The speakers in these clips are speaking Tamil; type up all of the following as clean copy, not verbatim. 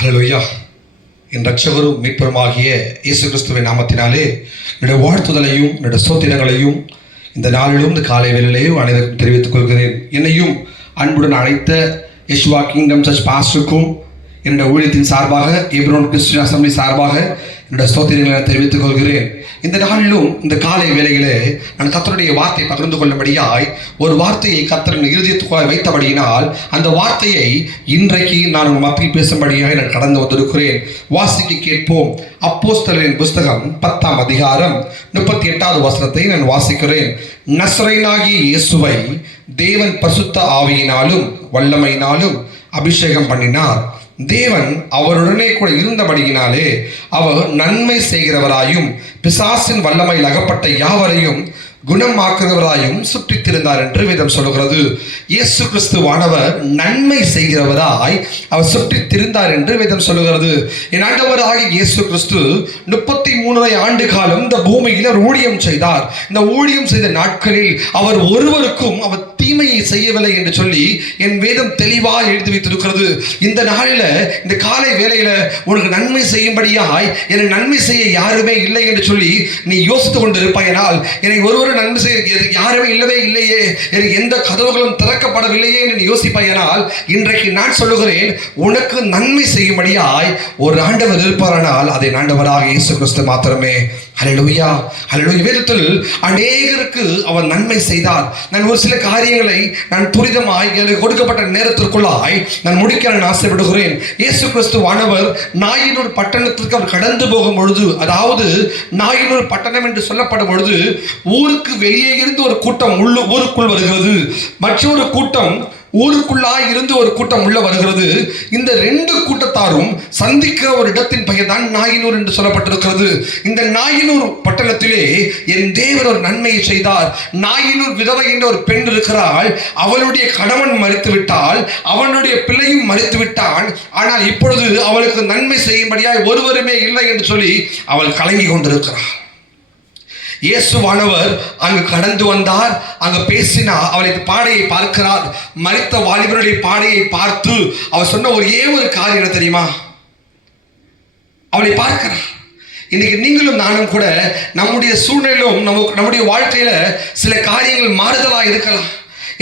ஹல்லேலூயா. என் ரட்சகரும் மீட்பருமாகிய இயேசு கிறிஸ்துவின் நாமத்தினாலே என்னுடைய வாழ்த்துதலையும் என்னுடைய ஸ்தோத்திரங்களையும் இந்த நாளிலும் இந்த காலை வேளையிலேயும் அனைவருக்கும் தெரிவித்துக் கொள்கிறேன். என்னையும் அன்புடன் அழைத்த யெஷுவா கிங்டம் சர்ச் பாஸ்டருக்கும் என்னுடைய ஊழியத்தின் சார்பாக எப்ரோன் கிறிஸ்டியன் அசெம்பிளி சார்பாக என்னுடைய ஸ்தோத்திரங்களை தெரிவித்துக் கொள்கிறேன். இந்த நாளிலும் இந்த காலை வேளையிலே நான் கர்த்தருடைய வார்த்தையை பகிர்ந்து கொள்ளும்படியாய் ஒரு வார்த்தையை கர்த்தரின் இருதயத்துக்குள்ளாய் வைத்தபடியினால் அந்த வார்த்தையை இன்றைக்கு நான் உங்கள் மத்தியில் பேசும்படியாய் நான் கடந்து வந்திருக்கிறேன். வாசிக்க கேட்போம். அப்போஸ்தலரின் புஸ்தகம் 10ஆம் அதிகாரம் 38வது வசனத்தை நான் வாசிக்கிறேன். நசரேயனாகிய இயேசுவை தேவன் பரிசுத்த ஆவியினாலும் வல்லமையினாலும் அபிஷேகம் பண்ணினார். தேவன் அவருடனே கூட இருந்தபடியினாலே அவர் நன்மை செய்கிறவராயும் பிசாசின் வல்லமையில் அகப்பட்ட யாவரையும் குணமாக்குகிறவராயும் சுற்றித் திரிந்தார் என்று வேதம் சொல்கிறது. இயேசு கிறிஸ்துவானவர் நன்மை செய்கிறவராய் அவர் சுற்றித் திரிந்தார் என்று வேதம் சொல்லுகிறது. என் ஆண்டவராகிய இயேசு கிறிஸ்து 33 ஆண்டு காலம் இந்த பூமியில் அவர் ஊழியம் செய்தார். இந்த ஊழியம் செய்த நாட்களில் அவர் ஒருவருக்கும் அவர் தீமையை செய்யவில்லை என்று சொல்லி என் வேதம் தெளிவாக எழுதி வைத்திருக்கிறது. இந்த நாளில் இந்த காலை வேளையில உனக்கு நன்மை செய்யும்படியாய் எனக்கு நன்மை செய்ய யாருமே இல்லை என்று சொல்லி நீ யோசித்துக் கொண்டு இருப்பாயனால், எனக்கு ஒருவர் நன்மை செய்ய யாருமே இல்லவே இல்லையே, எனக்கு எந்த கதவுகளும் திறக்கப்படவில்லையே என்று யோசிப்பாயனால், இன்றைக்கு நான் சொல்லுகிறேன், உனக்கு நன்மை செய்யும்படியாய் ஒரு ஆண்டவர் இருப்பாரானால் அதை ஆண்டவராக இயேசு கிறிஸ்து மாத்திரமே. ஹல்லேலூயா, ஹல்லேலூயா. வேதத்தில் அநேகருக்கு அவர் நன்மை செய்தார். நான் ஒரு சில காரியங்களை நான் துரிதமாய் எனக்கு கொடுக்கப்பட்ட நேரத்திற்குள்ளாய் நான் முடிக்க நான் ஆசைப்படுகிறேன். இயேசு கிறிஸ்துவானவர் நாயினூர் பட்டணத்திற்கு அவர் கடந்து போகும் பொழுது, அதாவது நாயினூர் பட்டணம் என்று சொல்லப்படும் பொழுது ஊருக்கு வெளியே இருந்து ஒரு கூட்டம் ஊருக்குள் வருகிறது, மற்றொரு கூட்டம் ஊருக்குள்ளாய் இருந்து ஒரு கூட்டம் உள்ள வருகிறது. இந்த ரெண்டு கூட்டத்தாரும் சந்திக்கிற ஒரு இடத்தின் பெயர் தான் நாயினூர் என்று சொல்லப்பட்டிருக்கிறது. இந்த நாயினூர் பட்டணத்திலே என் தேவன் ஒரு நன்மையை செய்தார். நாயினூர் விதவை என்ற ஒரு பெண் இருக்கிறாள். அவளுடைய கணவன் மரித்து விட்டால், அவனுடைய பிள்ளையும் மரித்து விட்டான். ஆனால் இப்பொழுது அவளுக்கு நன்மை செய்யும்படியாய் ஒருவருமே இல்லை என்று சொல்லி அவள் கலங்கி கொண்டிருக்கிறாள். இயேசுவானவர் அங்கு கடந்து வந்தார். அங்கு பேசினார். அவளை பாடையை பார்க்கிறார். மரித்த வாலிபருடைய பாடையை பார்த்து அவர் சொன்ன ஒரே ஒரு காரியம் தெரியுமா? அவளை பார்க்கிறார். இன்னைக்கு நீங்களும் நானும் கூட நம்முடைய சூழ்நிலையிலும் நம்முடைய வாழ்க்கையில சில காரியங்கள் மாறுதலாக இருக்கலாம்.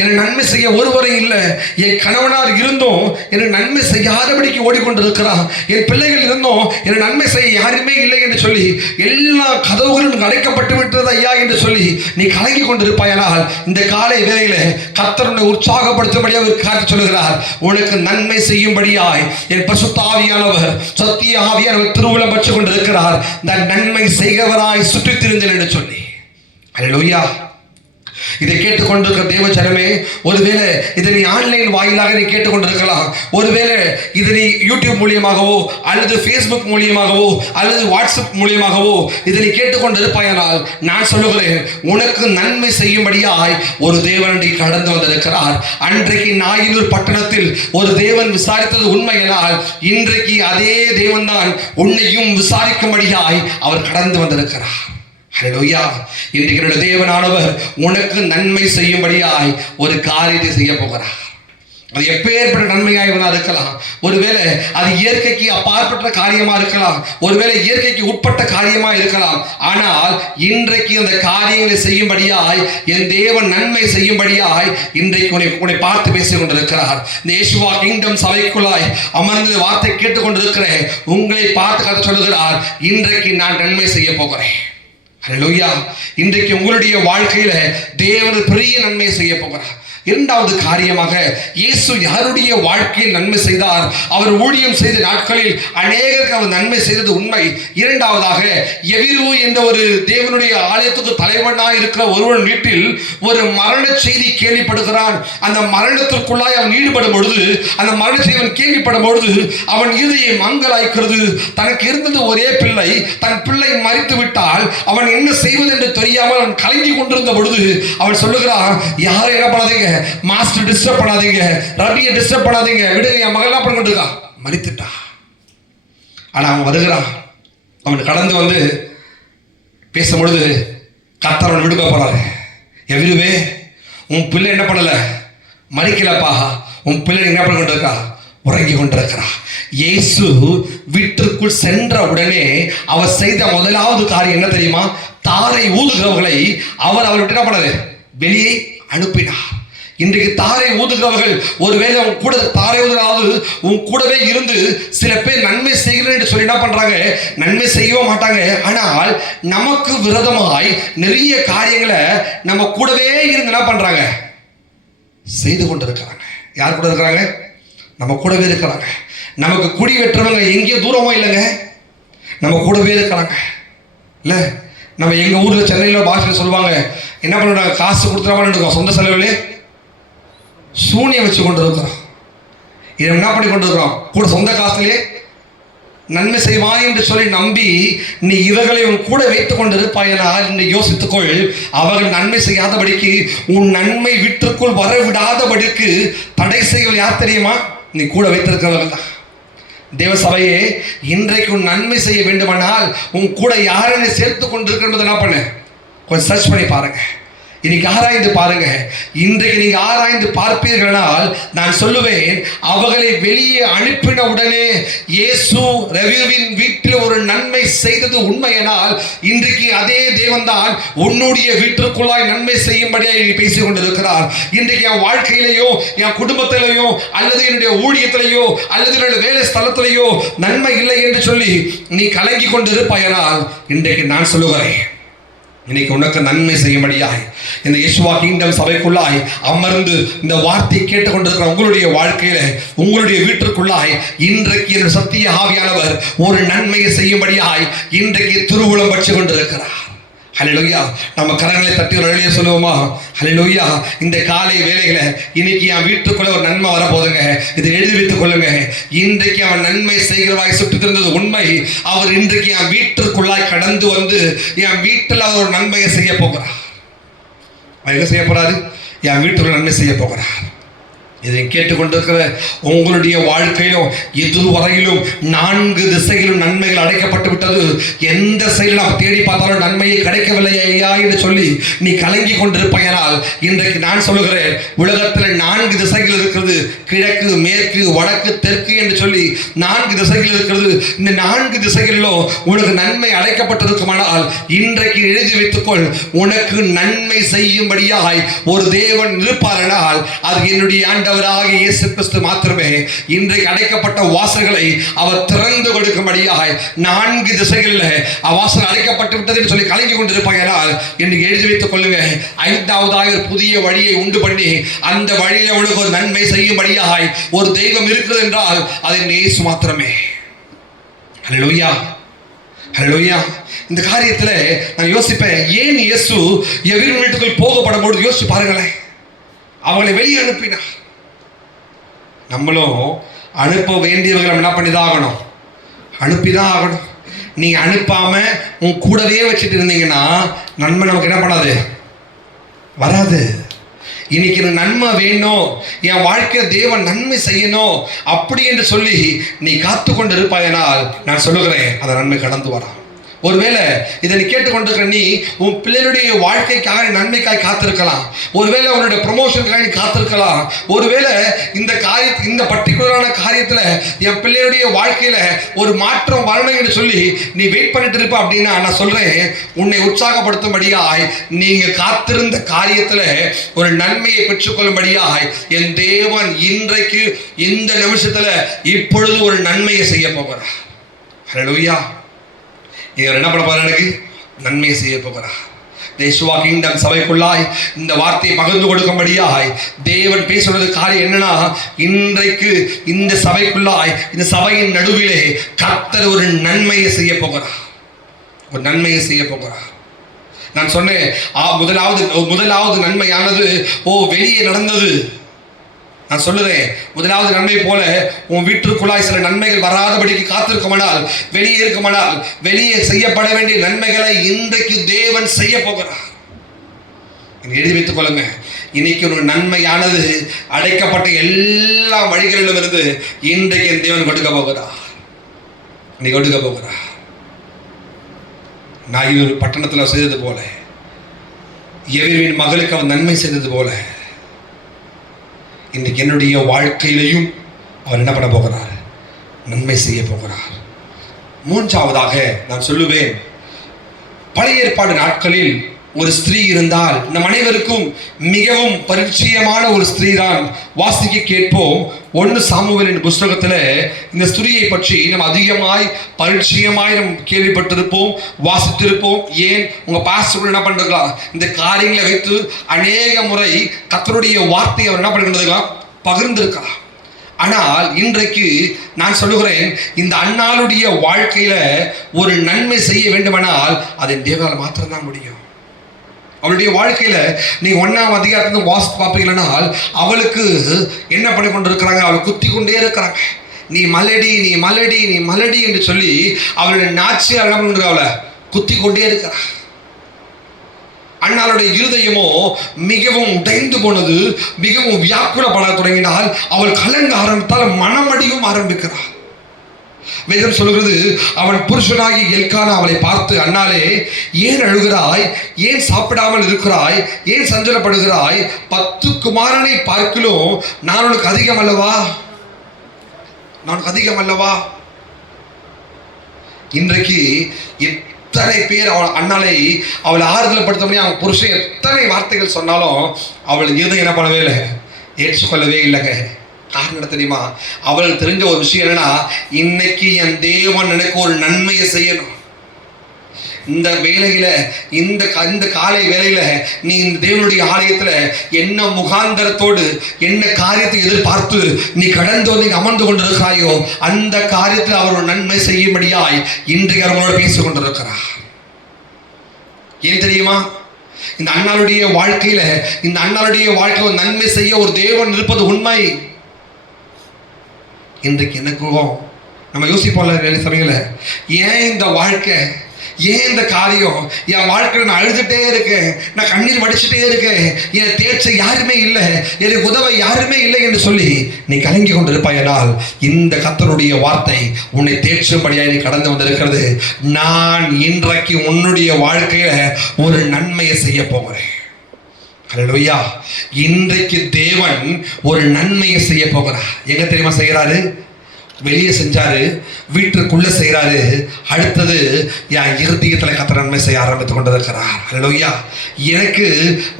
எனக்கு நன்மை செய்ய ஒருவரை இல்லை. என் கணவனார் இருந்தும் எனக்கு நன்மை செய்யாதபடிக்கு ஓடிக்கொண்டிருக்கிறான். என் பிள்ளைகள் இருந்தும் எனக்கு நன்மை செய்ய யாருமே இல்லை என்று சொல்லி எல்லா கதவுகளும் அடைக்கப்பட்டு விட்டது ஐயா என்று சொல்லி நீ கலங்கி கொண்டிருப்பாயனால், இந்த காலை வேளையில கர்த்தருனை உற்சாகப்படுத்தும்படியாக ஒரு காரியத்தை சொல்லுகிறார். உனக்கு நன்மை செய்யும்படியாய் என் பரிசுத்த ஆவியானவர், சத்திய ஆவியானவர் திருவுளம் பெற்றுக் கொண்டிருக்கிறார். நான் நன்மை செய்கிறவராய் சுற்றித் திரிந்தேன் என்று சொல்லி. ஹல்லேலூயா. இதை கேட்டுக்கொண்டிருக்கிற தேவ ஜனமே, ஒருவேளை இதை நீ ஆன்லைன் வாயிலாக நீ கேட்டுக்கொண்டிருக்கலாம். ஒருவேளை இதை நீ யூடியூப் மூலியமாகவோ அல்லது ஃபேஸ்புக் மூலியமாகவோ அல்லது வாட்ஸ்அப் மூலியமாகவோ இதை நீ கேட்டுக்கொண்டிருப்பாயானால் நான் சொல்லுகிறேன், உனக்கு நன்மை செய்யும்படியாய் ஒரு தேவன் கடந்து வந்திருக்கிறார். அன்றைக்கு நாயினூர் பட்டணத்தில் ஒரு தேவன் விசாரித்தது உண்மையானால், இன்றைக்கு அதே தேவன் தான் உன்னையும் விசாரிக்கும்படியாய் அவர் கடந்து வந்திருக்கிறார். ஹல்லேலூயா. இன்றைக்கு என்னுடைய தேவனானவர் உனக்கு நன்மை செய்யும்படியாய் ஒரு காரியத்தை செய்ய போகிறார். அது எப்பேற்பட்ட நன்மையாய் இருக்கலாம். ஒருவேளை அது இயற்கைக்கு அப்பாற்பட்ட காரியமா இருக்கலாம், ஒருவேளை இயற்கைக்கு உட்பட்ட காரியமா இருக்கலாம். ஆனால் இன்றைக்கு அந்த காரியங்களை செய்யும்படியாய் என் தேவன் நன்மை செய்யும்படியாய் இன்றைக்கு உன்னை பார்த்து பேசிக் கொண்டிருக்கிறார். இந்த யெஷுவா கிங்டம் சபைக்குள்ளாய் அமர்ந்து வார்த்தை கேட்டுக்கொண்டிருக்கிறேன். உங்களை பார்த்து கதை சொல்லுகிறார், இன்றைக்கு நான் நன்மை செய்ய போகிறேன். ஹல்லேலூயா. இன்றைக்கு உங்களுடைய வாழ்க்கையில தேவன் பெரிய நன்மை செய்ய போகிறார். இரண்டாவது காரியமாக, இயேசு யாருடைய வாழ்க்கையில் நன்மை செய்தார்? அவர் ஊழியம் செய்த நாட்களில் அநேகருக்கு அவர் நன்மை செய்தது உண்மை. இரண்டாவதாக, எவிரு என்ற ஒரு தேவனுடைய ஆலயத்துக்கு தலைவனாக இருக்கிற ஒருவன் வீட்டில் ஒரு மரண செய்தி கேள்விப்படுகிறான். அந்த மரணத்திற்குள்ளாய் அவன் ஈடுபடும் பொழுது, அந்த மரண செய்தி அவன் கேள்விப்படும் பொழுது அவன் இதயம் மங்கலாய்க்கிறது. தனக்கு இருந்தது ஒரே பிள்ளை, தன் பிள்ளை மரித்து விட்டால் அவன் என்ன செய்வது என்று தெரியாமல் அவன் கலங்கி கொண்டிருந்த பொழுது அவன் சொல்லுகிறான், யாரும் என்ன பண்ணாதீங்க, மாஸ்டர் டிஸ்டர்ப் பண்ணாதீங்க, ரபியை டிஸ்டர்ப் பண்ணாதீங்க, விடுங்க, என் மகள் பண்ணிட்டு இருக்கா, மரித்துட்டா. ஆனா அவன் வருகிறான். அவன் கடந்து வந்து பேசும்பொழுது கர்த்தர் அவன் விடுக்க போறாரு. எவ்விருவே, உன் பிள்ளை என்ன பண்ணல, மறிக்கலப்பா, உன் பிள்ளை என்ன பண்ணி கொண்டிருக்கா, உறங்கி கொண்டிருக்கிறா. இயேசு வீட்டிற்குள் சென்ற உடனே அவர் செய்த முதலாவது காரியம் என்ன தெரியுமா? தாரை ஊதுகிறவர்களை அவர் விட்டு என்ன பண்ணாரு? வெளியே அனுப்பினார். இன்றைக்கு தாரை ஊதுகிறவர்கள் ஒருவேளை உன் கூட தாரை ஊதுறாவது உன் கூடவே இருந்து சில பேர் நன்மை செய்கிறேன் என்று சொல்லி என்ன பண்றாங்க? நன்மை செய்யவும் மாட்டாங்க. ஆனால் நமக்கு விரோதமாய் நிறைய காரியங்களை நம்ம கூடவே இருந்து என்ன பண்றாங்க? செய்து கொண்டு இருக்கிறாங்க. யார் கூட இருக்கிறாங்க? நம்ம கூடவே இருக்கிறாங்க. நமக்கு குடி வெட்டுறவங்க எங்கேயோ தூரமோ இல்லைங்க, நம்ம கூடவே இருக்கிறாங்க. இல்ல, நம்ம எங்க ஊர்ல சென்னையில பாஷையில் சொல்லுவாங்க, என்ன பண்ணுறாங்க? காசு கொடுத்துறாம சொந்த செலவுலே சூனியம் வச்சு கொண்டு இருக்கிறோம். இதை என்ன பண்ணி கொண்டு இருக்கிறோம்? கூட சொந்த காசுலேயே நன்மை செய்வாய் என்று சொல்லி நம்பி நீ இவர்களை உன் கூட வைத்துக் கொண்டு இருப்பாயனால் என்று யோசித்துக்கொள். அவர்கள் நன்மை செய்யாதபடிக்கு, உன் நன்மை வீட்டிற்குள் வரவிடாதபடிக்கு தடை செய்வது யார் தெரியுமா? நீ கூட வைத்திருக்கிறவர்கள் தான். தேவ சபையே, இன்றைக்கு உன் நன்மை செய்ய வேண்டுமானால் உன் கூட யாரை சேர்த்து கொண்டு இருக்கிறது என்ன பண்ணு? கொஞ்சம் சர்ச் பண்ணி பாருங்க. இன்னைக்கு ஆராய்ந்து பாருங்க. இன்றைக்கு நீங்க ஆராய்ந்து பார்ப்பீர்களால் நான் சொல்லுவேன், அவர்களை வெளியே அனுப்பின உடனே இயேசு ரவிவின் வீட்டில் ஒரு நன்மை செய்தது உண்மையானால், இன்றைக்கு அதே தேவன்தான் உன்னுடைய வீட்டிற்குள்ளாய் நன்மை செய்யும்படியாக பேசிக் கொண்டிருக்கிறார். இன்றைக்கு என் வாழ்க்கையிலேயோ, என் குடும்பத்திலேயோ, அல்லது என்னுடைய ஊழியத்திலேயோ, அல்லது என்னுடைய வேலை ஸ்தலத்திலேயோ நன்மை இல்லை என்று சொல்லி நீ கலங்கி கொண்டு இருப்பாயனால், இன்றைக்கு நான் சொல்லுகிறேன், இன்னைக்கு உனக்கு நன்மை செய்யும்படியாய் இந்த இயேசுவா கிங்டம் சபைக்குள்ளாய் அமர்ந்து இந்த வார்த்தையை கேட்டுக்கொண்டிருக்கிற உங்களுடைய வாழ்க்கையில, உங்களுடைய வீட்டிற்குள்ளாய் இன்றைக்கு இந்த சத்திய ஆவியானவர் ஒரு நன்மையை செய்யும்படியாய் இன்றைக்கு திருவுளம் வச்சு கொண்டிருக்கிறார். ஹல்லேலூயா. நம்ம கரங்களை தட்டி ஒரு அழகிய சொல்லுவோமா? ஹல்லேலூயா. இந்த காலை வேளையில இன்னைக்கு என் வீட்டுக்குள்ள ஒரு நன்மை வரப்போதுங்க. இதை எழுதி வைத்துக் கொள்ளுங்க. இன்றைக்கு அவன் நன்மை செய்கிறவாய் சுட்டு இருந்தது உண்மை. அவர் இன்றைக்கு என் வீட்டிற்குள்ளாய் கடந்து வந்து என் வீட்டில் அவர் ஒரு நன்மையை செய்ய போகிறார். என்ன செய்ய போறாரு? என் வீட்டுக்குள்ள நன்மை செய்ய போகிறார். இதை கேட்டுக்கொண்டிருக்கிற உங்களுடைய வாழ்க்கையிலும் இதுவரையிலும் 4 திசையிலும் நன்மைகள் அடைக்கப்பட்டு விட்டது. எந்த செயலில் நாம் தேடி பார்த்தாலும் நன்மையை கிடைக்கவில்லை ஐயா என்று சொல்லி நீ கலங்கி கொண்டிருப்பதனால், இன்றைக்கு நான் சொல்லுகிறேன், உலகத்தில் 4 திசைகள் இருக்கிறது. கிழக்கு, மேற்கு, வடக்கு, தெற்கு என்று சொல்லி 4 திசைகள் இருக்கிறது. இந்த 4 திசைகளிலும் உனக்கு நன்மை அடைக்கப்பட்டிருக்குமானால் இன்றைக்கு எழுதி வைத்துக்கொள். உனக்கு நன்மை செய்யும்படியாய் ஒரு தேவன் இருப்பாரானால் அது என்னுடைய ஆண்டவராக இயேசு கிறிஸ்து மாத்திரமே. இன்றைக்கு அடைக்கப்பட்ட வாசல்களை அவர் திறந்து கொடுக்கும்படியாக 4 திசைகளில் வாசல் அடைக்கப்பட்டு விட்டது என்று சொல்லி கலங்கி கொண்டிருப்பார்கள். இன்னைக்கு எழுதி வைத்துக் கொள்ளுங்க. 5வதாக ஒரு புதிய வழியை உண்டு பண்ணி அந்த வழியில உனக்கு ஒரு நன்மை செய்யும்படியாக ஒரு தெய்வம் இருக்கிறது என்றால் அது இயேசு மாத்திரமே. ஹல்லேலூயா, ஹல்லேலூயா. இந்த காரியத்தில் நான் யோசிப்பேன், ஏன் இயேசு எவரின் வீட்டுக்குள் போகப்படும் பொழுது யோசிச்சு பாருங்களேன், அவங்களை வெளியே அனுப்பினார். நம்மளும் அனுப்ப வேண்டியவர்களை என்ன பண்ணிதான் ஆகணும்? அனுப்பிதான் ஆகணும். நீ அனுப்பாம உன் கூடவே வச்சுட்டு இருந்தீங்கன்னா நன்மை நமக்கு என்ன பண்ணாது? வராது. இன்னைக்கு நன்மை வேணும், என் வாழ்க்கை தேவன் நன்மை செய்யணும் அப்படி என்று சொல்லி நீ காத்து கொண்டு இருப்பாயனால் நான் சொல்லுகிறேன், அந்த நன்மை கடந்து வரா. ஒருவேளை இதை நீ கேட்டுக்கொண்டிருக்கிற நீ உன் பிள்ளைகளுடைய வாழ்க்கைக்காக நன்மைக்காக காத்திருக்கலாம். ஒருவேளை உன்னுடைய ப்ரொமோஷனுக்காக நீ காத்திருக்கலாம். ஒருவேளை இந்த பர்டிகுலரான காரியத்தில் என் பிள்ளையுடைய வாழ்க்கையில ஒரு மாற்றம் வரணும் என்று சொல்லி நீ வெயிட் பண்ணிட்டு இருப்ப அப்படின்னா நான் சொல்றேன், உன்னை உற்சாகப்படுத்தும்படியாய் நீங்க காத்திருந்த காரியத்தில் ஒரு நன்மையை பெற்றுக்கொள்ளும்படியாய் என் தேவன் இன்றைக்கு இந்த நிமிஷத்துல இப்பொழுது ஒரு நன்மையை செய்ய போகிறார். ஹல்லேலூயா. இவர் என்ன பண்ண போறார்? எனக்கு நன்மையை செய்ய போகிறார். இயேசுவா கிங்டம் சபைக்குள்ளாய் இந்த வார்த்தையை பகிர்ந்து கொடுக்கும்படியாய் தேவன் பேசுறது காரியம் என்னன்னா, இன்றைக்கு இந்த சபைக்குள்ளாய் இந்த சபையின் நடுவிலே கர்த்தர் ஒரு நன்மையை செய்ய போகிறார். ஒரு நன்மையை செய்ய போகிறார். நான் சொன்னேன், முதலாவது நன்மையானது வெளியே நடந்தது. நான் சொல்லுறேன், முதலாவது நன்மை போல உன் வீட்டிற்குள்ளாய் சில நன்மைகள் வராதபடிக்கு காத்திருக்குமானால், வெளியே இருக்குமானால், வெளியே செய்யப்பட வேண்டிய நன்மைகளை இன்றைக்கு தேவன் செய்ய போகிறார். எழுதி வைத்துக் கொள்ளுங்க. இன்னைக்கு ஒரு நன்மையானது அடைக்கப்பட்ட எல்லா வழிகளிலும் இருந்து இன்றைக்கு என் தேவன் கொடுக்க போகிறார். நீ கொடுக்க போகிறார். நான் ஒரு பட்டணத்தில் செய்தது போல, எவரின் மகளுக்கு அவன் நன்மை செய்தது போல இன்னைக்கு என்னுடைய வாழ்க்கையிலையும் அவர் என்ன பண்ண போகிறார்? நன்மை செய்ய போகிறார். மூன்றாவதாக நான் சொல்லுவேன், பழைய ஏற்பாடு நாட்களில் ஒரு ஸ்திரீ இருந்தால் நம் அனைவருக்கும் மிகவும் பரிச்சயமான ஒரு ஸ்திரீ தான். வாசிக்க கேட்போம். 1 சாமுவேலின் புஸ்தகத்தில் இந்த ஸ்திரீயை பற்றி நம்ம அதிகமாய் பரிச்சயமாய் நம்ம கேள்விப்பட்டிருப்போம், வாசித்திருப்போம். ஏன் உங்க பாஸ்டர் என்ன பண்றாங்களா, இந்த காரியங்களை வைத்து அநேக முறை கர்த்தருடைய வார்த்தையை அவர் என்ன பண்ணுறதுலாம் பகிர்ந்திருக்கலாம். ஆனால் இன்றைக்கு நான் சொல்லுகிறேன், இந்த அன்னாளுடைய வாழ்க்கையில ஒரு நன்மை செய்ய வேண்டுமானால் அதை தேவனால் மாத்திரம்தான் முடியும். அவளுடைய வாழ்க்கையில நீ 1ஆம் அதிகாரத்துல வாசித்து பார்ப்பீங்கன்னால் அவளுக்கு என்ன பண்ணி கொண்டு இருக்கிறாங்க, அவளை குத்தி கொண்டே இருக்கிறாங்க. நீ மலடி, நீ மலடி, நீ மலடி என்று சொல்லி அவளுடைய நாச்சியார் என்ன பண்ணுறாங்க, அவளை குத்தி கொண்டே இருக்கிறான். அண்ணாளுடைய இருதயமோ மிகவும் உடைந்து போனது, மிகவும் வியாக்குலப்பட தொடங்கினால் அவள் கலங்க ஆரம்பித்தால் மனமடியும் ஆரம்பிக்கிறாள். வேதம் சொல்கிறது, அவன் புருஷனாகி எல்கானா அவளை பார்த்து, அண்ணாலே ஏன் அழுகிறாய், ஏன் சாப்பிடாமல் இருக்கிறாய், ஏன் சஞ்சலப்படுகிறாய், 10 குமாரனை பார்க்கிலும் நான் உனக்கு அதிகம் அல்லவா, நான் அதிகம் அல்லவா. இன்றைக்கு எத்தனை பேர் அவள் அண்ணாலை அவளை ஆறுதல் படுத்த அவன் புருஷன் எத்தனை வார்த்தைகள் சொன்னாலும் அவள் இருதயம் என்ன பண்ணவே இல்லை, ஏற்றுக்கொள்ளவே இல்லைங்க. காரணம் என்ன தெரியுமா, அவளுக்கு தெரிஞ்ச ஒரு விஷயம் என்னன்னா, இன்னைக்கு என் தேவன் எனக்கு ஒரு நன்மையை செய்யணும். இந்த வேலையில இந்த காலை வேலையில நீ இந்த தேவனுடைய ஆலயத்துல என்ன முகாந்தரத்தோடு என்ன காரியத்தை எதிர்பார்த்து நீ கடந்து வந்து அமர்ந்து கொண்டிருக்கிறாயோ அந்த காரியத்தில் அவர் ஒரு நன்மை செய்யும்படியாய் இன்றைக்கு அவங்களோட பேசிக் கொண்டிருக்கிறார். ஏன் தெரியுமா, இந்த அண்ணாளுடைய வாழ்க்கையில ஒரு நன்மை செய்ய ஒரு தேவன் இருப்பது உண்மை. இன்றைக்கு எனக்கும் நம்ம யோசிப்போம்ல சமயங்கள, ஏன் இந்த வாழ்க்கை, ஏன் இந்த காரியம், என் வாழ்க்கையில் நான் அழுதுட்டே இருக்கேன், நான் கண்ணீர் வடிச்சுட்டே இருக்கேன், என்னை தேய்ச்ச யாருமே இல்லை, எனக்கு உதவ யாருமே இல்லை என்று சொல்லி நீ கலங்கி கொண்டிருப்பாயானால் இந்த கர்த்தருடைய வார்த்தை உன்னை தேய்ச்சும்படியாக நீ கடந்து வந்திருக்கிறது. நான் இன்றைக்கு உன்னுடைய வாழ்க்கையில ஒரு நன்மையை செய்ய போகிறேன். ஹல்லேலூயா. இன்றைக்கு தேவன் ஒரு நன்மையை செய்ய போகிறார். எங்க தெரியுமா செய்கிறாரு, வெளியே செஞ்சாரு, வீட்டுக்குள்ள செய்யறாரு, அடுத்தது என் இருதயத்தில் கர்த்தர் நன்மை செய்ய ஆரம்பித்து கொண்டிருக்கிறார். ஹல்லேலூயா. எனக்கு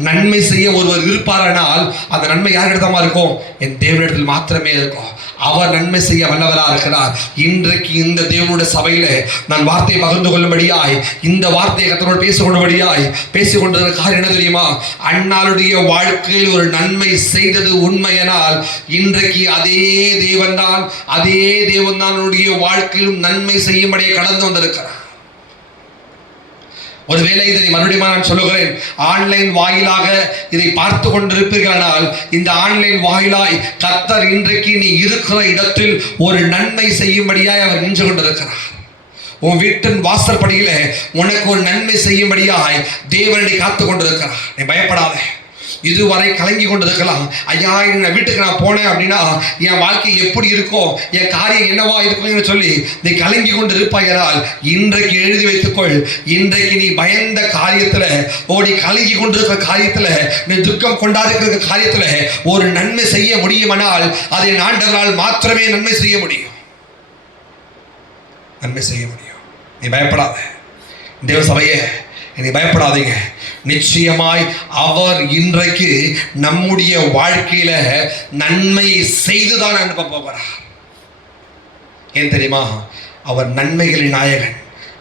நன்மை செய்ய ஒருவர் இருப்பாரானால் அந்த நன்மை யாரிடமா இருக்கும், என் தேவனிடத்தில் மாத்திரமே இருக்கும். அவர் நன்மை செய்ய வல்லவராக இருக்கிறார். இன்றைக்கு இந்த தேவனுடைய சபையில நான் வார்த்தையை பகிர்ந்து கொள்ளும்படியாய், இந்த வார்த்தையை கர்த்தரோடு பேசிக்கொள்ளும்படியாய் பேசிக்கொண்டிருக்கிற காரியம் என்ன தெரியுமா, அண்ணாளுடைய வாழ்க்கையில் ஒரு நன்மை செய்தது உண்மையானால் இன்றைக்கு அதே தேவன் தான் வாழ்க்கையிலும் நன்மை செய்யும்படியே கடந்து வந்திருக்கிறார். ஒருவேளை இதை மறுபடியும் நான் சொல்லுகிறேன், ஆன்லைன் வாயிலாக இதை பார்த்து கொண்டிருப்பீர்களானால் இந்த ஆன்லைன் வாயிலாய் கர்த்தர் இன்றைக்கு நீ இருக்கிற இடத்தில் ஒரு நன்மை செய்யும்படியாய் அவர் நின்று கொண்டிருக்கிறார். உன் வீட்டின் வாசற்படியில உனக்கு ஒரு நன்மை செய்யும்படியாய் தேவனை காத்து கொண்டிருக்கிறார். நீ பயப்படாதே. இதுவரை கலங்கி கொண்டிருக்கலாம், ஐயா என் வீட்டுக்கு நான் போனேன் அப்படின்னா என் வாழ்க்கை எப்படி இருக்கும், என் காரியம் என்னவா இருக்கும்னு சொல்லி நீ கலங்கி கொண்டு இருப்பாயால் இன்றைக்கு எழுதி வைத்துக்கொள். இன்றைக்கு நீ பயந்த காரியத்துல, நீ கலங்கி கொண்டிருக்கிற காரியத்துல, நீ துக்கம் கொண்டாடுகிற காரியத்துல ஒரு நன்மை செய்ய முடியுமானால் அதை ஆண்டவரால் மாத்திரமே நன்மை செய்ய முடியும். நன்மை செய்ய முடியும். நீ பயப்படாத தேவ சபையே, நீ பயப்படாதீங்க. நிச்சயமாய் அவர் இன்றைக்கு நம்முடைய வாழ்க்கையில நன்மை செய்துதான் அனுப்ப போகிறார். ஏன் தெரியுமா, அவர் நன்மைகளின் நாயகன்.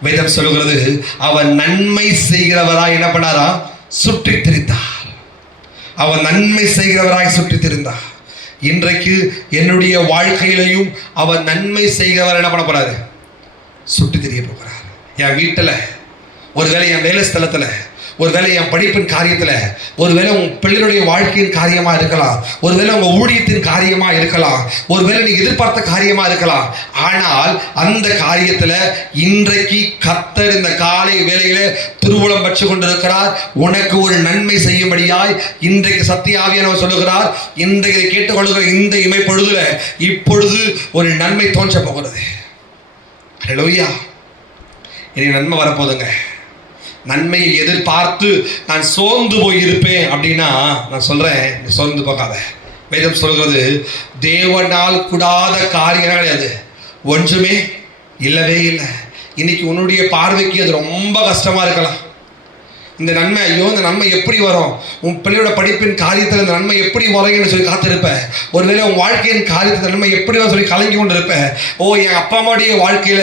வேதம் சொல்லுகிறது, அவர் நன்மை செய்கிறவராய் என்ன பண்ணாரா, சுற்றி திரிந்தார். அவர் நன்மை செய்கிறவராய் சுற்றி திரிந்தார். இன்றைக்கு என்னுடைய வாழ்க்கையிலையும் அவர் நன்மை செய்கிறவர் என்ன பண்ண போறாரு, சுற்றி திரிய போகிறார். என் வீட்டில், ஒருவேளை என் வேலை ஸ்தலத்தில், ஒருவேளை என் படிப்பின் காரியத்தில், ஒருவேளை உன் பிள்ளைகளுடைய வாழ்க்கையின் காரியமாக இருக்கலாம், ஒருவேளை உங்கள் ஊழியத்தின் காரியமாக இருக்கலாம், ஒருவேளை நீ எதிர்பார்த்த காரியமாக இருக்கலாம். ஆனால் அந்த காரியத்தில் இன்றைக்கு கர்த்தர் இந்த காலை வேளையில திருவுளம் வச்சு கொண்டிருக்கிறார். உனக்கு ஒரு நன்மை செய்யும்படியாய் இன்றைக்கு சத்திய ஆவியானவர் சொல்லுகிறார். இன்றைக்கு கேட்டுக்கொள்கிற இந்த இமைப்பொழுதுல இப்பொழுது ஒரு நன்மை தோன்ற போகிறது. ஹல்லேலூயா. இனி நன்மை வரப்போதுங்க. நன்மையை எதிர்பார்த்து நான் சோர்ந்து போயிருப்பேன் அப்படின்னா நான் சொல்றேன், நீ சோர்ந்து போகாத. வேதம் சொல்கிறது, தேவனால் கூடாத காரியம் கிடையாது. ஒன்றுமே இல்லவே இல்லை. இன்னைக்கு உன்னுடைய பார்வைக்கு அது ரொம்ப கஷ்டமா இருக்கலாம். இந்த நன்மை, ஐயோ இந்த நன்மை எப்படி வரும், உன் பிள்ளையோட படிப்பின் காரியத்தில் இந்த நன்மை எப்படி வரையும்னு சொல்லி காத்திருப்ப. ஒருவேளை உன் வாழ்க்கையின் காரியத்தில் நன்மை எப்படி வர சொல்லி கலங்கி கொண்டு இருப்ப. என் அப்பா அம்மாவுடைய வாழ்க்கையில,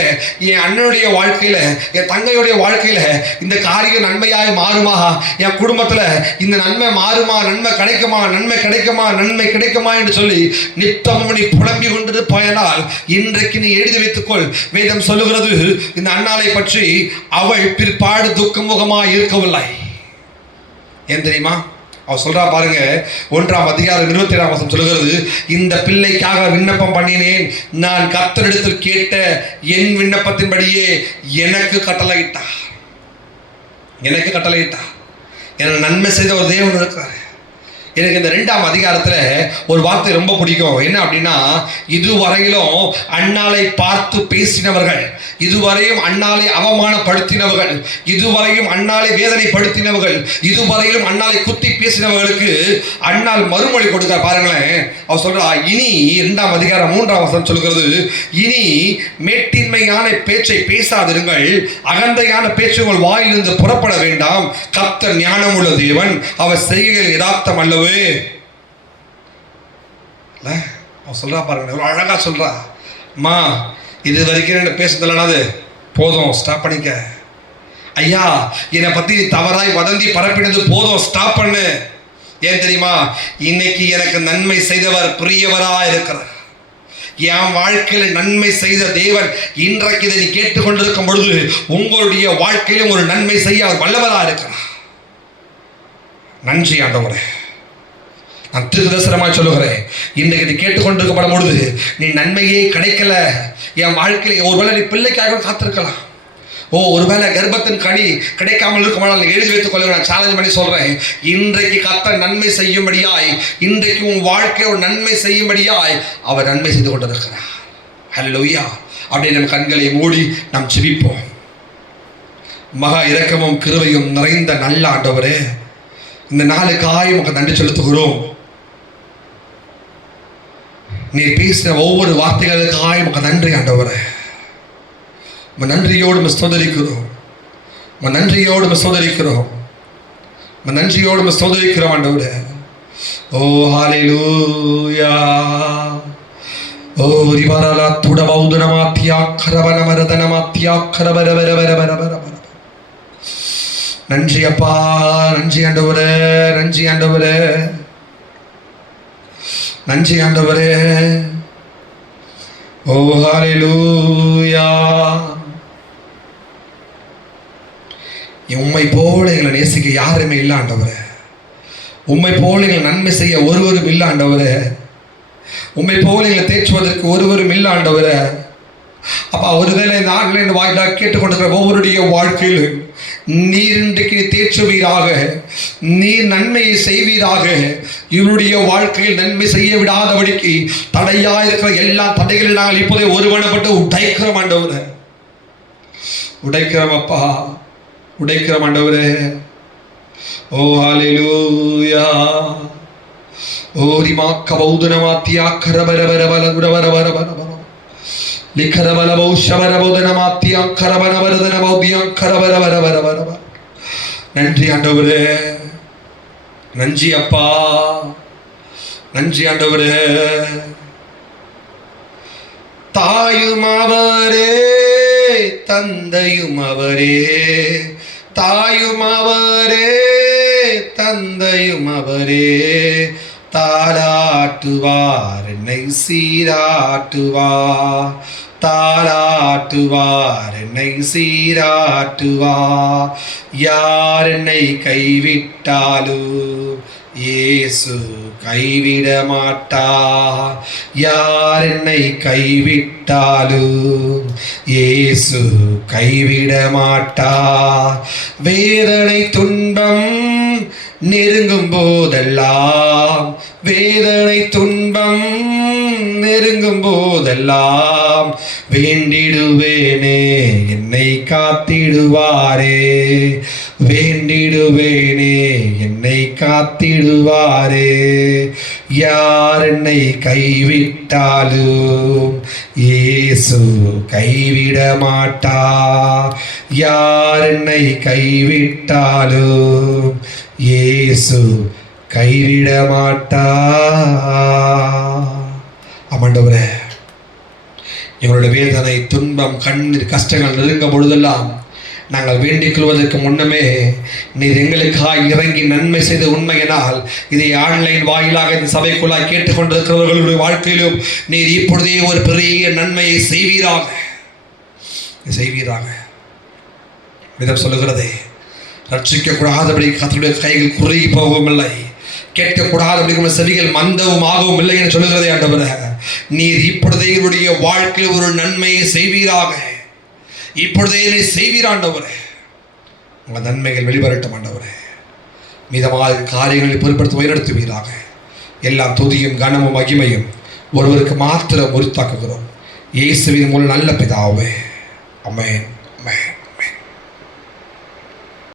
என் அண்ணனுடைய வாழ்க்கையில, என் தங்கையுடைய வாழ்க்கையில இந்த காரியம் நன்மையாய் மாறுமா, என் குடும்பத்துல இந்த நன்மை மாறுமா, நன்மை கிடைக்குமா, நன்மை கிடைக்குமா, நன்மை கிடைக்குமா என்று சொல்லி நித்தமும் நீ புலம்பி கொண்டு போயனால் இன்றைக்கு நீ எழுதி வைத்துக்கொள். வேதம் சொல்லுகிறது, இந்த அன்னாளை பற்றி அவள் பிற்பாடு துக்கமுகமாய் இருக்கவில்லை. ஏன் தெரியுமா? அவ சொல்றா பாருங்க, 1ஆம் அதிகாரம் 27ஆம் வசனம் சொல்லுகிறது, இந்த பிள்ளைக்காக விண்ணப்பம் பண்ணினேன், நான் கர்த்தரிடத்தில் கேட்ட என் விண்ணப்பத்தின்படியே எனக்கு கட்டளையிட்டார். எனக்கு கட்டளையிட்டார். எனக்கு நன்மை செய்த ஒரு தேவன் இருக்கிறார். எனக்கு இந்த 2ஆம் அதிகாரத்தில் ஒரு வார்த்தை ரொம்ப பிடிக்கும். என்ன அப்படின்னா, இதுவரையிலும் அன்னாளை பார்த்து பேசினவர்கள், இதுவரையும் அன்னாளை அவமானப்படுத்தினவர்கள், இதுவரையும் அன்னாளை வேதனைப்படுத்தினவர்கள், இதுவரையிலும் அன்னாளை குத்தி பேசினவர்களுக்கு அன்னாள் மறுமொழி கொடுக்க பாருங்களேன். அவர் சொல்றா, இனி 2ஆம் அதிகாரம் 3ஆம் வசனம் சொல்கிறது, இனி மேட்டின்மையான பேச்சை பேசாதிருங்கள், அகந்தையான பேச்சு உங்கள் வாயிலிருந்து புறப்பட வேண்டாம். கர்த்தர் ஞானமுள்ள தேவன், அவர் செய்கைகள் யதார்த்தம் அல்லவே. அவன் சொல்றா பாருங்க, அழகா சொல்றா, அம்மா இது வரைக்கும் என்ன பேசுனது போதும், ஸ்டாப் பண்ணிக்க. ஐயா என்னை பத்தி தவறாய் வதந்தி பரப்பினது போதும், ஸ்டாப் பண்ணு. ஏன் தெரியுமா? இன்னைக்கு எனக்கு நன்மை செய்தவர் பிரியவரா இருக்கிறார். என் வாழ்க்கையில் நன்மை செய்த தேவன் இன்றைக்கு இதை கேட்டுக்கொண்டிருக்கும் பொழுது உங்களுடைய வாழ்க்கையிலும் ஒரு நன்மை செய்ய அவர் வல்லவரா இருக்கிறார். நன்றி ஆண்டவரே. நான் திருதர்சனமாய் சொல்லுகிறேன், இன்றைக்கு நீ கேட்டுக்கொண்டிருக்கப்படும் பொழுது நீ நன்மையே கிடைக்கல, என் வாழ்க்கையில் ஒருவேளை நீ பிள்ளைக்காக காத்திருக்கலாம். ஒருவேளை கர்ப்பத்தின் கனி கிடைக்காமல் இருக்குமானால் நீ எழுதி வைத்துக் கொள்ள. நான் சேலஞ்ச் பண்ணி சொல்றேன், இன்றைக்கு கர்த்தர் நன்மை செய்யும்படியாய், இன்றைக்கு உன் வாழ்க்கை ஒரு நன்மை செய்யும்படியாய் அவர் நன்மை செய்து கொண்டிருக்கிறார். ஹல்லேலூயா. அப்படியே நம் கண்களை மூடி நாம் ஜெபிப்போம். மகா இரக்கமும் கிருபையும் நிறைந்த நல்ல ஆண்டவரே, இந்த நாளுக்காய் உமக்கு நன்றி செலுத்துகிறோம். நீர் பேசின ஒவ்வொரு வார்த்தைகளுக்காய் உமக்கு நன்றி ஆண்டவரே. நன்றியோடு ஸ்தோத்திரிக்கிறோம், நன்றியோடு ஸ்தோத்திரிக்கிறோம், நன்றியோடு ஸ்தோத்திரிக்கிறோம் ஆண்டவரே. ஓ ஹல்லேலூயா. ஓ ரிவரலா துடவௌதுனமாத்தியா கரவனமரதனமாத்தியா கரவரவரவரவரவர. நன்றி அப்பா, நன்றி ஆண்டவரே, நன்றி ஆண்டவரே, நன்றி ஆண்டவரே. ஓ ஹல்லேலூயா. உம்மை போல எங்களை நேசிக்க யாருமே இல்லை ஆண்டவரே. உம்மை போல எங்களை நன்மை செய்ய ஒருவரும் இல்லை ஆண்டவரே. உம்மை போல எங்களை தேற்றுவதற்கு ஒருவரும் இல்லை ஆண்டவரே. அப்பா, ஒருவேளை இந்த ஆன்லைன் வாயிலாக கேட்டுக்கொண்டிருக்கிற ஒவ்வொருடைய வாழ்க்கையில் நீர் இன்றைக்கு தேற்றுவீராக, நீர் நன்மையை செய்வீராக. இவருடைய வாழ்க்கையில் நன்மை செய்ய விடாதபடிக்கு தடையா இருக்கிற எல்லா தடைகளில் நாங்கள் இப்போதே ஒருவனப்பட்டு உடைக்கிறோம் ஆண்டவரே, உடைக்கிறோம் அப்பா, உடைக்கிறோம் ஆண்டவரே. ஓ ஹல்லேலூயா. ஓ ரிமாக்க பௌதுனமாத்தியா கரபரபரபல குடவரபரபர லிக்கரபலபௌ ஷபரபௌதனமாத்தியா கரபரபரதனபௌதியா கரபரபரபரபர. நன்றி ஆண்டவரே, நன்றி அப்பா, நன்றி ஆண்டவரே. தாயும் அவரே, தந்தையும் அவரே, தாயும் அவரே, தந்தையும் அவரே. தாலாட்டுவார் என்னை சீராட்டுவார், தாலாட்டுவார் என்னை சீராட்டுவார். யார் என்னை கைவிட்டாலும் இயேசு கைவிட மாட்டார். யார் என்னை கைவிட்டாலும் இயேசு கைவிட மாட்டார். வேதனை துன்பம் நெருங்கும் போதெல்லாம், வேதனை துன்பம் நெருங்கும் போதெல்லாம் வேண்டிடுவேனே என்னை காத்திடுவாரே, வேண்டிடுவேனே என்னை காத்திடுவாரே. யார் என்னை கைவிட்டாலும் இயேசு கைவிட மாட்டா. யார் என்னை கைவிட்டாலும் இயேசு கைவிட மாட்டா. ஆண்டவரே, எங்களுடைய வேதனை, துன்பம், கண்ணீர், கஷ்டங்கள் நெருங்கும் பொழுதெல்லாம் நாங்கள் வேண்டிக் கொள்வதற்கு முன்னமே நீர் எங்களுக்காக இறங்கி நன்மை செய்த உண்மையினால் இதை ஆன்லைன் வாயிலாக இந்த சபைக்குள்ளாக கேட்டுக்கொண்டிருக்கிறவர்களுடைய வாழ்க்கையிலும் நீர் இப்பொழுதே ஒரு பெரிய நன்மையை செய்வீராக. விதம் சொல்லுகிறதே, ரட்சிக்கக்கூடாதபடி கர்த்தருடைய கைகள் குறுகி போகவும் இல்லை, கேட்கக்கூடாதபடி செவிகள் மந்தவும் ஆகவும் இல்லை என்று சொல்லுகிறதே. ஆண்டவரே, நீர் இப்பொழுதே இவருடைய வாழ்க்கையில் ஒரு நன்மையை செய்வீராக. இப்பொழுதே நீர் செய்வீராண்டவரே. உங்கள் நன்மைகள் வெளிவரட்டும் ஆண்டவரே. மீதமாக காரியங்களை பொறுப்படுத்தி உயர்த்துவீராக. எல்லாம் துதியும் கனமும் மகிமையும் ஒருவருக்கு மாத்திரம் உரித்தாக்குகிறோம். இயேசுவின் மூலம் நல்ல பிதாவே. ஆமென்.